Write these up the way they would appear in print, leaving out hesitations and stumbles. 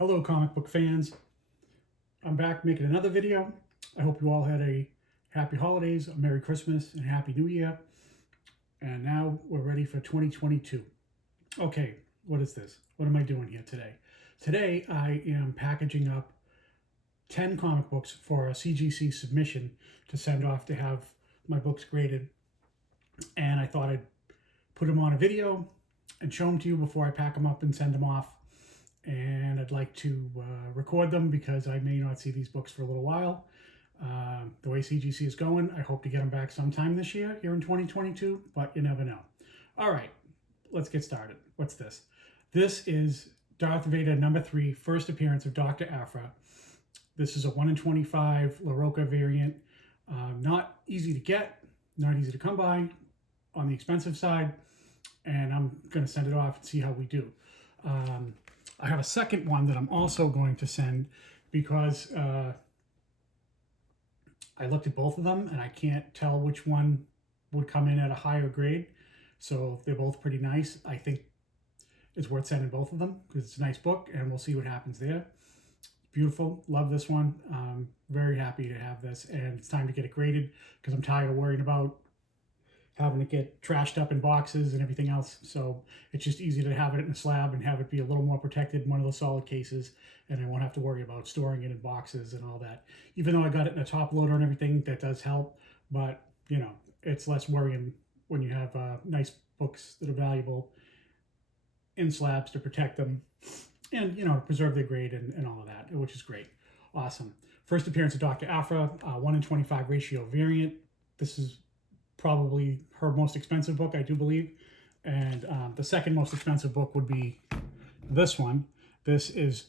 Hello, comic book fans. I'm back making another video. I hope you all had a happy holidays, a Merry Christmas, and a Happy New Year. And now we're ready for 2022. Okay, what is this? What am I doing here today? Today I am packaging up 10 comic books for a CGC submission to send off to have my books graded. And I thought I'd put them on a video and show them to you before I pack them up and send them off. And I'd like to record them because I may not see these books for a little while. The way CGC is going, I hope to get them back sometime this year, here in 2022, but you never know. All right, let's get started. What's this? This is Darth Vader #3, first appearance of Dr. Aphra. This is a 1 in 25 LaRocca variant. Not easy to get, not easy to come by, on the expensive side, and I'm going to send it off and see how we do. I have a second one that I'm also going to send because I looked at both of them and I can't tell which one would come in at a higher grade. So they're both pretty nice. I think it's worth sending both of them because it's a nice book and we'll see what happens there. Beautiful. Love this one. Very happy to have this, and it's time to get it graded because I'm tired of worrying about having to get trashed up in boxes and everything else. So it's just easy to have it in a slab and have it be a little more protected in one of those solid cases, and I won't have to worry about storing it in boxes and all that. Even though I got it in a top loader and everything, that does help, but you know, it's less worrying when you have nice books that are valuable in slabs to protect them and, you know, preserve their grade and all of that, which is great. Awesome. First appearance of Dr. Aphra, 1 in 25 ratio variant. This is probably her most expensive book, I do believe. And the second most expensive book would be this one. This is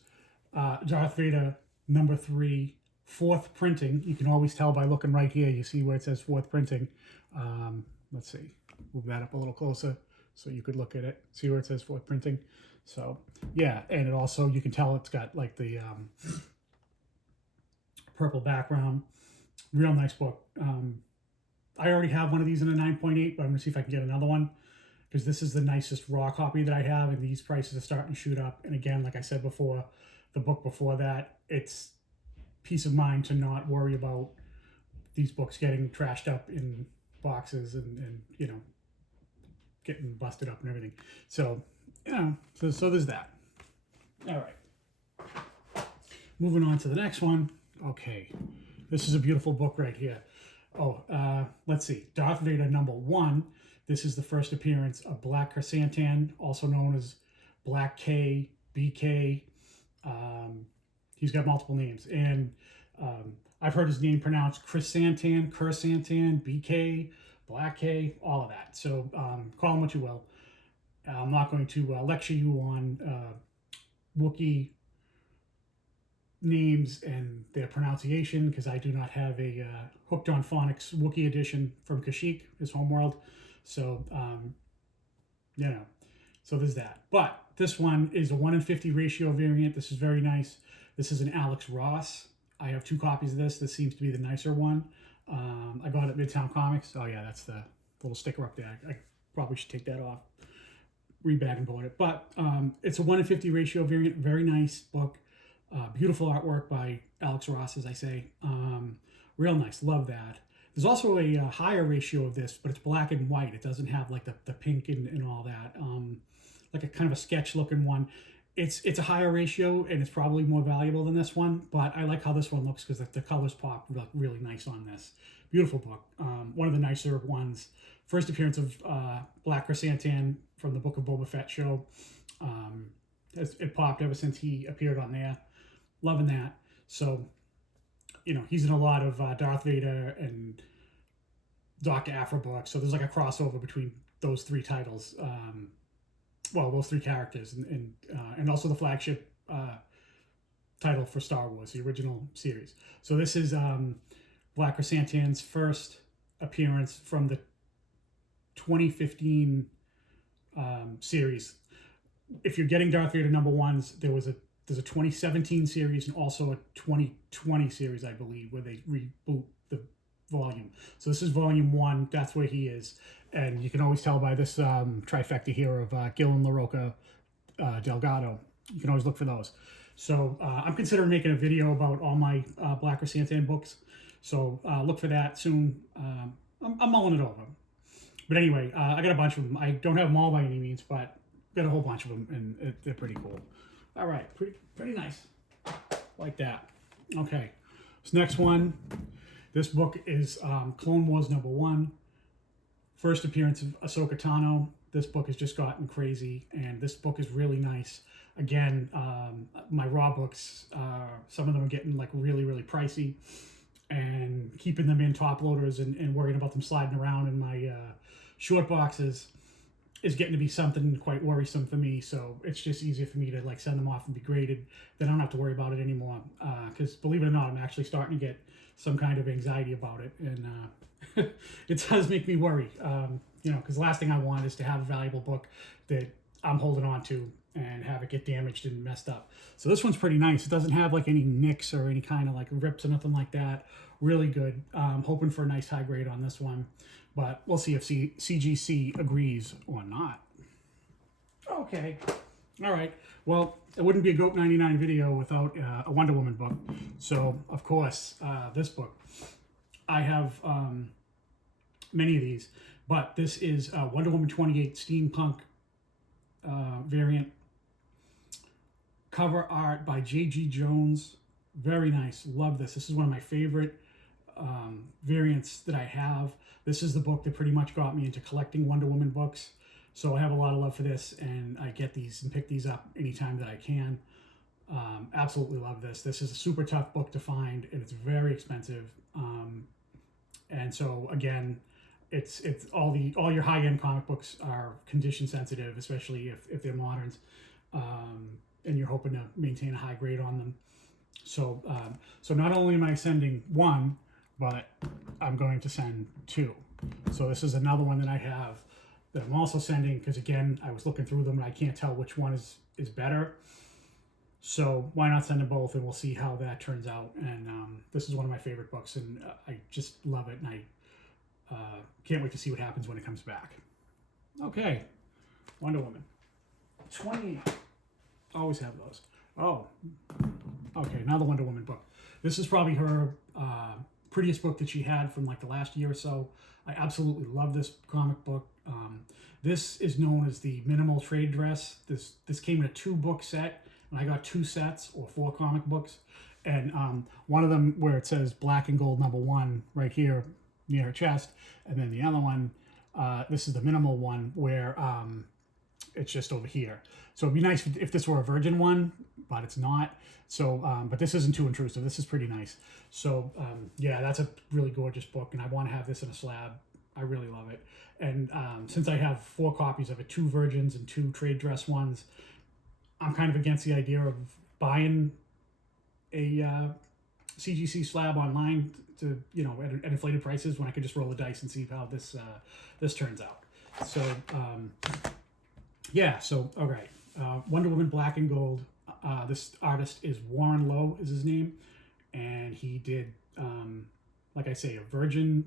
Darth Vader #3, 4th printing. You can always tell by looking right here. You see where it says 4th printing. Let's see, move that up a little closer so you could look at it. See where it says 4th printing. So yeah, and it also, you can tell it's got like the purple background. Real nice book. I already have one of these in a 9.8, but I'm gonna see if I can get another one because this is the nicest raw copy that I have, and these prices are starting to shoot up. And again, like I said before, the book before that, it's peace of mind to not worry about these books getting trashed up in boxes and you know, getting busted up and everything. So, you know, so there's that. All right. Moving on to the next one. Okay, this is a beautiful book right here. Let's see. Darth Vader #1. This is the first appearance of Black Chrysantan, also known as Black K, BK. He's got multiple names, and I've heard his name pronounced Chrysantan, BK, Black K, all of that. So call him what you will. I'm not going to lecture you on Wookiee names and their pronunciation because I do not have a Hooked on Phonics Wookiee edition from Kashyyyk, his homeworld. So, you know, so there's that. But this one is a 1 in 50 ratio variant. This is very nice. This is an Alex Ross. I have 2 copies of this. This seems to be the nicer one. I got it at Midtown Comics. Oh yeah, that's the little sticker up there. I probably should take that off. Rebag and board it. But it's a 1 in 50 ratio variant. Very nice book. Beautiful artwork by Alex Ross, as I say. Real nice. Love that. There's also a higher ratio of this, but it's black and white. It doesn't have like the pink and all that. Like a kind of a sketch looking one. It's a higher ratio and it's probably more valuable than this one, but I like how this one looks because the colors pop really nice on this. Beautiful book. One of the nicer ones. First appearance of Black Chrysantan from the Book of Boba Fett show. It popped ever since he appeared on there. Loving that. So, you know, he's in a lot of Darth Vader and Dr. Aphra books. So there's like a crossover between those 3 titles. Well, those 3 characters, and also the flagship title for Star Wars, the original series. So this is Black Chrysantan's first appearance from the 2015 series. If you're getting Darth Vader #1s, there's a 2017 series and also a 2020 series, I believe, where they reboot the volume. So this is volume 1. That's where he is. And you can always tell by this trifecta here of Gil and LaRocca Delgado. You can always look for those. So I'm considering making a video about all my Black Chrysanthemum books. So look for that soon. I'm mulling it over. But anyway, I got a bunch of them. I don't have them all by any means, but got a whole bunch of them, and they're pretty cool. All right, pretty nice. Like that. Okay, this next one. This book is Clone Wars #1. First appearance of Ahsoka Tano. This book has just gotten crazy, and this book is really nice. Again, my raw books, some of them are getting like really pricey, and keeping them in top loaders and worrying about them sliding around in my short boxes is getting to be something quite worrisome for me. So it's just easier for me to like send them off and be graded. Then I don't have to worry about it anymore. Because believe it or not, I'm actually starting to get some kind of anxiety about it, and it does make me worry. You know, because the last thing I want is to have a valuable book that I'm holding on to and have it get damaged and messed up. So this one's pretty nice. It doesn't have like any nicks or any kind of like rips or nothing like that. Really good. Hoping for a nice high grade on this one, but we'll see if CGC agrees or not. Okay. All right. Well, it wouldn't be a GOAT 99 video without a Wonder Woman book. So, of course, this book. I have many of these, but this is Wonder Woman 28 Steampunk variant. Cover art by J.G. Jones. Very nice. Love this. This is one of my favorite variants that I have. This is the book that pretty much got me into collecting Wonder Woman books. So I have a lot of love for this, and I get these and pick these up anytime that I can. Absolutely love this. This is a super tough book to find, and it's very expensive. And so again, it's all your high-end comic books are condition sensitive, especially if they're moderns, and you're hoping to maintain a high grade on them. So so not only am I sending one, but I'm going to send two. So this is another one that I have that I'm also sending, because again, I was looking through them and I can't tell which one is better. So why not send them both, and we'll see how that turns out. And this is one of my favorite books, and I just love it, and I can't wait to see what happens when it comes back. Okay, Wonder Woman 28. Always have those. Oh, okay, now the Wonder Woman book. This is probably her prettiest book that she had from like the last year or so. I absolutely love this comic book. This is known as the minimal trade dress. This came in a 2-book set, and I got 2 sets or 4 comic books. And one of them where it says Black and Gold #1 right here near her chest, and then the other one, this is the minimal one where it's just over here. So it'd be nice if this were a virgin one, but it's not. So, but this isn't too intrusive. This is pretty nice. So, yeah, that's a really gorgeous book, and I want to have this in a slab. I really love it. And since I have 4 copies of it, 2 virgins and 2 trade dress ones, I'm kind of against the idea of buying a CGC slab online to, you know, at inflated prices when I could just roll the dice and see how this turns out. So, yeah. So, all right. Wonder Woman Black and Gold. This artist is Warren Lowe is his name, and he did, like I say, a virgin,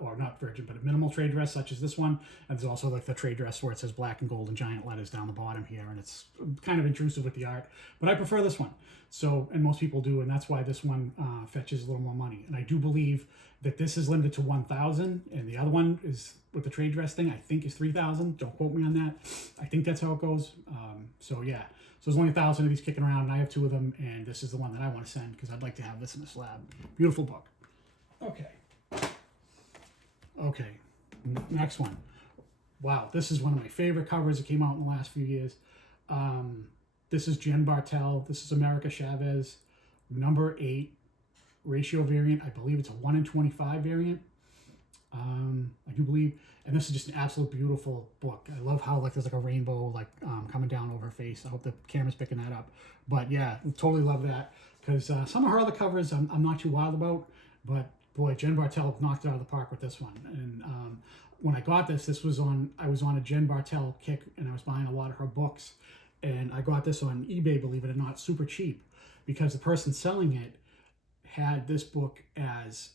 or not virgin, but a minimal trade dress such as this one. And there's also like the trade dress where it says Black and Gold in giant letters down the bottom here, and it's kind of intrusive with the art, but I prefer this one. So, and most people do, and that's why this one fetches a little more money. And I do believe that this is limited to 1,000, and the other one is with the trade dress thing, I think is 3,000. Don't quote me on that. I think that's how it goes. So yeah, so there's only 1,000 of these kicking around, and I have 2 of them, and this is the one that I want to send because I'd like to have this in a slab. Beautiful book. Okay, next one. Wow, this is one of my favorite covers that came out in the last few years. This is Jen Bartel. This is America Chavez, number 8, ratio variant. I believe it's a 1 in 25 variant. I do believe, and this is just an absolute beautiful book. I love how like there's like a rainbow like coming down over her face. I hope the camera's picking that up. But yeah, totally love that, because some of her other covers I'm not too wild about, but boy, Jen Bartel knocked it out of the park with this one. And when I got this was I was on a Jen Bartel kick, and I was buying a lot of her books, and I got this on eBay, believe it or not, super cheap, because the person selling it had this book as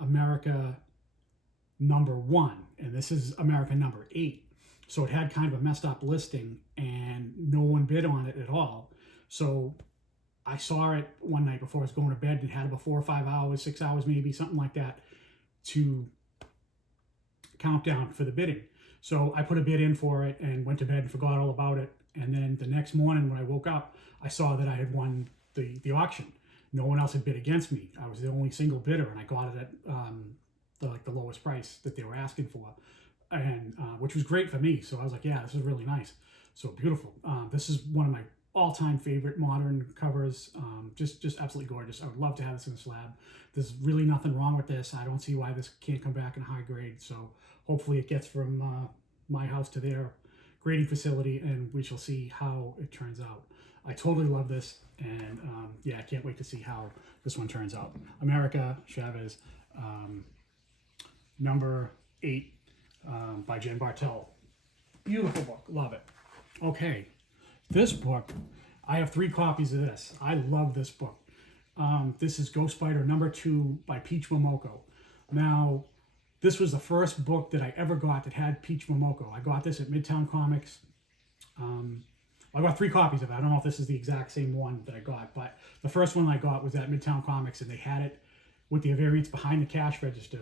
America #1, and this is America #8. So it had kind of a messed up listing, and no one bid on it at all. So I saw it one night before I was going to bed, and had about 4 or 5 hours, 6 hours maybe, something like that, to count down for the bidding. So I put a bid in for it and went to bed and forgot all about it. And then the next morning when I woke up, I saw that I had won the auction. No one else had bid against me. I was the only single bidder, and I got it at the lowest price that they were asking for, and which was great for me. So I was like, yeah, this is really nice. So beautiful. This is one of my all-time favorite modern covers. Just absolutely gorgeous. I would love to have this in a slab. There's really nothing wrong with this. I don't see why this can't come back in high grade. So hopefully it gets from my house to their grading facility, and we shall see how it turns out. I totally love this, and yeah, I can't wait to see how this one turns out. America Chavez, number 8, by Jen Bartel. Beautiful book, love it. Okay, this book, I have 3 copies of this. I love this book. This is Ghost Spider number 2 by Peach Momoko. Now, this was the first book that I ever got that had Peach Momoko. I got this at Midtown Comics. I got 3 copies of it. I don't know if this is the exact same one that I got, but the first one I got was at Midtown Comics, and they had it with the variants behind the cash register,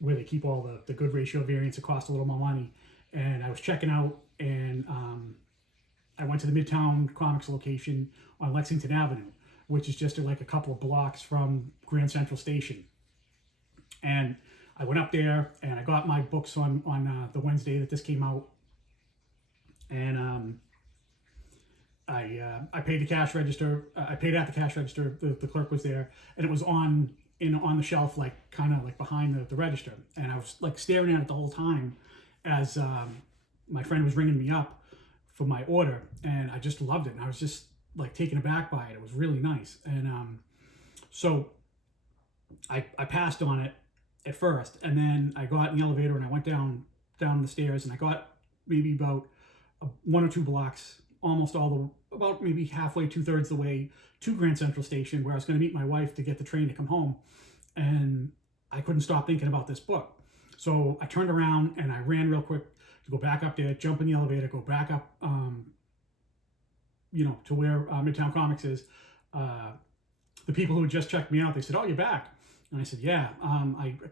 where they keep all the good ratio variants that cost a little more money. And I was checking out, and I went to the Midtown Comics location on Lexington Avenue, which is just like a couple of blocks from Grand Central Station. And I went up there, and I got my books on the Wednesday that this came out. And I paid the cash register. I paid at the cash register. The clerk was there, and it was on the shelf, like kind of like behind the register. And I was like staring at it the whole time as my friend was ringing me up for my order, and I just loved it. And I was just like taken aback by it. It was really nice. And so I passed on it at first, and then I got in the elevator and I went down the stairs, and I got maybe about 1 or 2 blocks, almost about maybe halfway, 2/3 the way to Grand Central Station, where I was going to meet my wife to get the train to come home. And I couldn't stop thinking about this book. So I turned around and I ran real quick to go back up there, jump in the elevator, go back up, to where Midtown Comics is. The people who had just checked me out, they said, "Oh, you're back." And I said, "Yeah,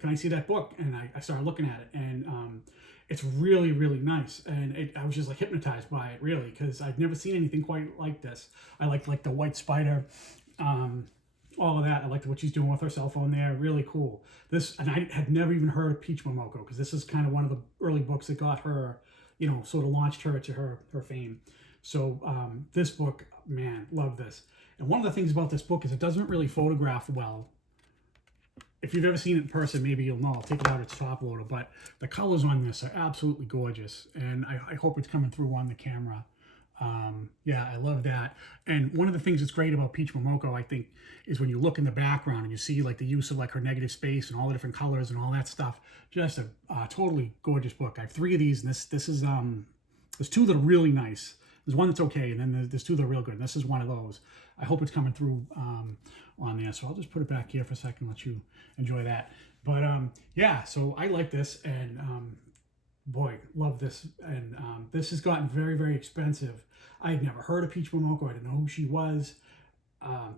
can I see that book?" And I started looking at it, and it's really, really nice. And I was just like hypnotized by it, really, because I'd never seen anything quite like this. I liked like the White Spider, all of that. I liked what she's doing with her cell phone there. Really cool. And I had never even heard of Peach Momoko, because this is kind of one of the early books that got her, sort of launched her to her fame. So this book, man, love this. And one of the things about this book is it doesn't really photograph well. If you've ever seen it in person, maybe you'll know. I'll take it out its top loader, but the colors on this are absolutely gorgeous, and I hope it's coming through on the camera. Yeah, I love that. And one of the things that's great about Peach Momoko, I think, is when you look in the background and you see like the use of like her negative space and all the different colors and all that stuff. Just a totally gorgeous book. I have 3 of these, and this is there's 2 that are really nice. There's one that's okay, and then there's 2 that are real good. And this is one of those. I hope it's coming through on there. So I'll just put it back here for a second, let you enjoy that. But yeah, so I like this, and boy, love this. And this has gotten very, very expensive. I had never heard of Peach Momoko. I didn't know who she was.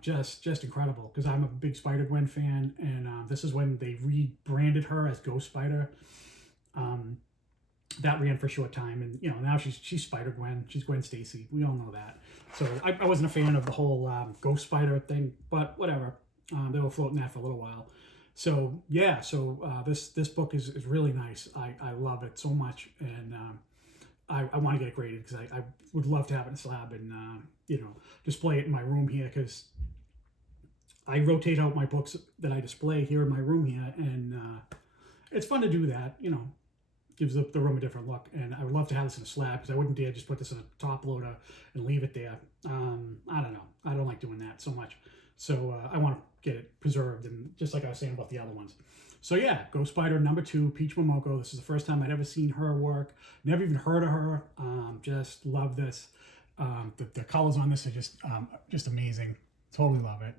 Just incredible, because I'm a big Spider-Gwen fan, and this is when they rebranded her as Ghost Spider. That ran for a short time, and now she's Spider-Gwen. She's Gwen Stacy. We all know that. So I wasn't a fan of the whole Ghost Spider thing, but whatever. They were floating that for a little while. So yeah, this book is really nice. I love it so much, and I want to get it graded, because I would love to have it in a slab and display it in my room here, because I rotate out my books that I display here in my room here, and it's fun to do that. Gives the room a different look, and I would love to have this in a slab, because I wouldn't dare just put this in a top loader and leave it there. I don't know. I don't like doing that so much. So I want to get it preserved, and just like I was saying about the other ones. So yeah, Ghost Spider number 2, Peach Momoko. This is the first time I'd ever seen her work. Never even heard of her. Just love this. The colors on this are just amazing. Totally love it.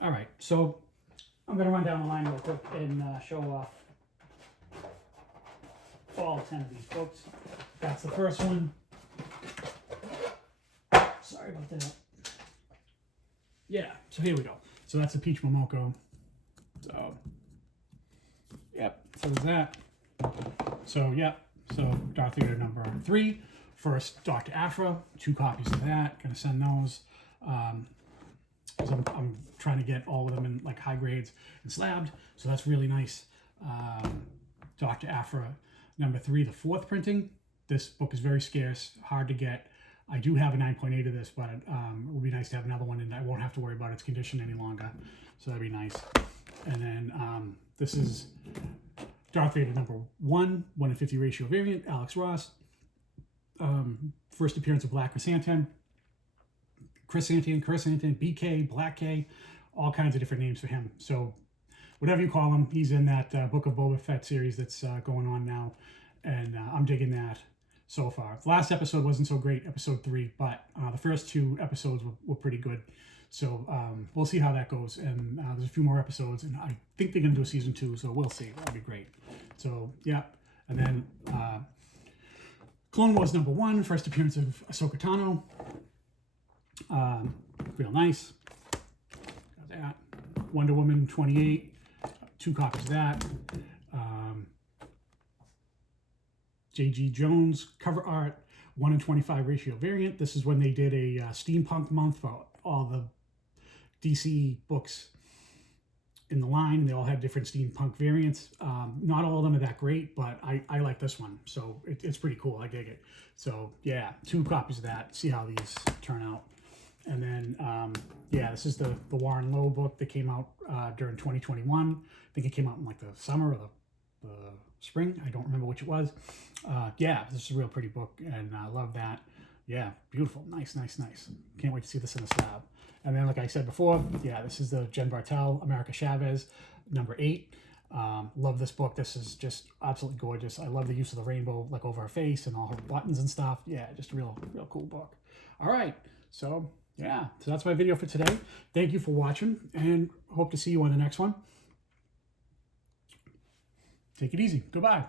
All right, so I'm going to run down the line real quick and show off all 10 of these books. That's the first one. Sorry about that. Yeah, so here we go. So that's the Peach Momoko. So, yep, so there's that. So, yep, so Darth Vader number 3. First, Dr. Aphra, 2 copies of that. Gonna send those. I'm trying to get all of them in like high grades and slabbed, so that's really nice. Dr. Aphra number 3, the 4th printing. This book is very scarce, hard to get. I do have a 9.8 of this, but it would be nice to have another one, and I won't have to worry about its condition any longer, so that'd be nice. And then this is Darth Vader number 1, 1 in 50 ratio variant, Alex Ross. First appearance of Black Chrysanthemum, BK, Black K, all kinds of different names for him. So whatever you call him, he's in that Book of Boba Fett series that's going on now, and I'm digging that so far. The last episode wasn't so great, episode 3, but the first 2 episodes were pretty good. So we'll see how that goes, and there's a few more episodes, and I think they're going to do a season 2, so we'll see. That'll be great. So, yeah, and then Clone Wars number 1, first appearance of Ahsoka Tano. Real nice. Got that. Wonder Woman 28, 2 copies of that. J.G. Jones cover art, 1 in 25 ratio variant. This is when they did a steampunk month for all the DC books in the line. They all had different steampunk variants. Not all of them are that great, but I like this one, so it's pretty cool. I dig it. So yeah, 2 copies of that. See how these turn out. And then yeah, this is the Warren Lowe book that came out during 2021. I think it came out in like the summer or the spring. I don't remember which it was. Yeah, this is a real pretty book, and I love that. Yeah, beautiful. Nice, nice, nice. Can't wait to see this in a slab. And then, like I said before, yeah, this is the Jen Bartel, America Chavez, number 8. Love this book. This is just absolutely gorgeous. I love the use of the rainbow, like over her face and all her buttons and stuff. Yeah, just a real cool book. All right, so yeah, so that's my video for today. Thank you for watching, and hope to see you on the next one. Take it easy. Goodbye.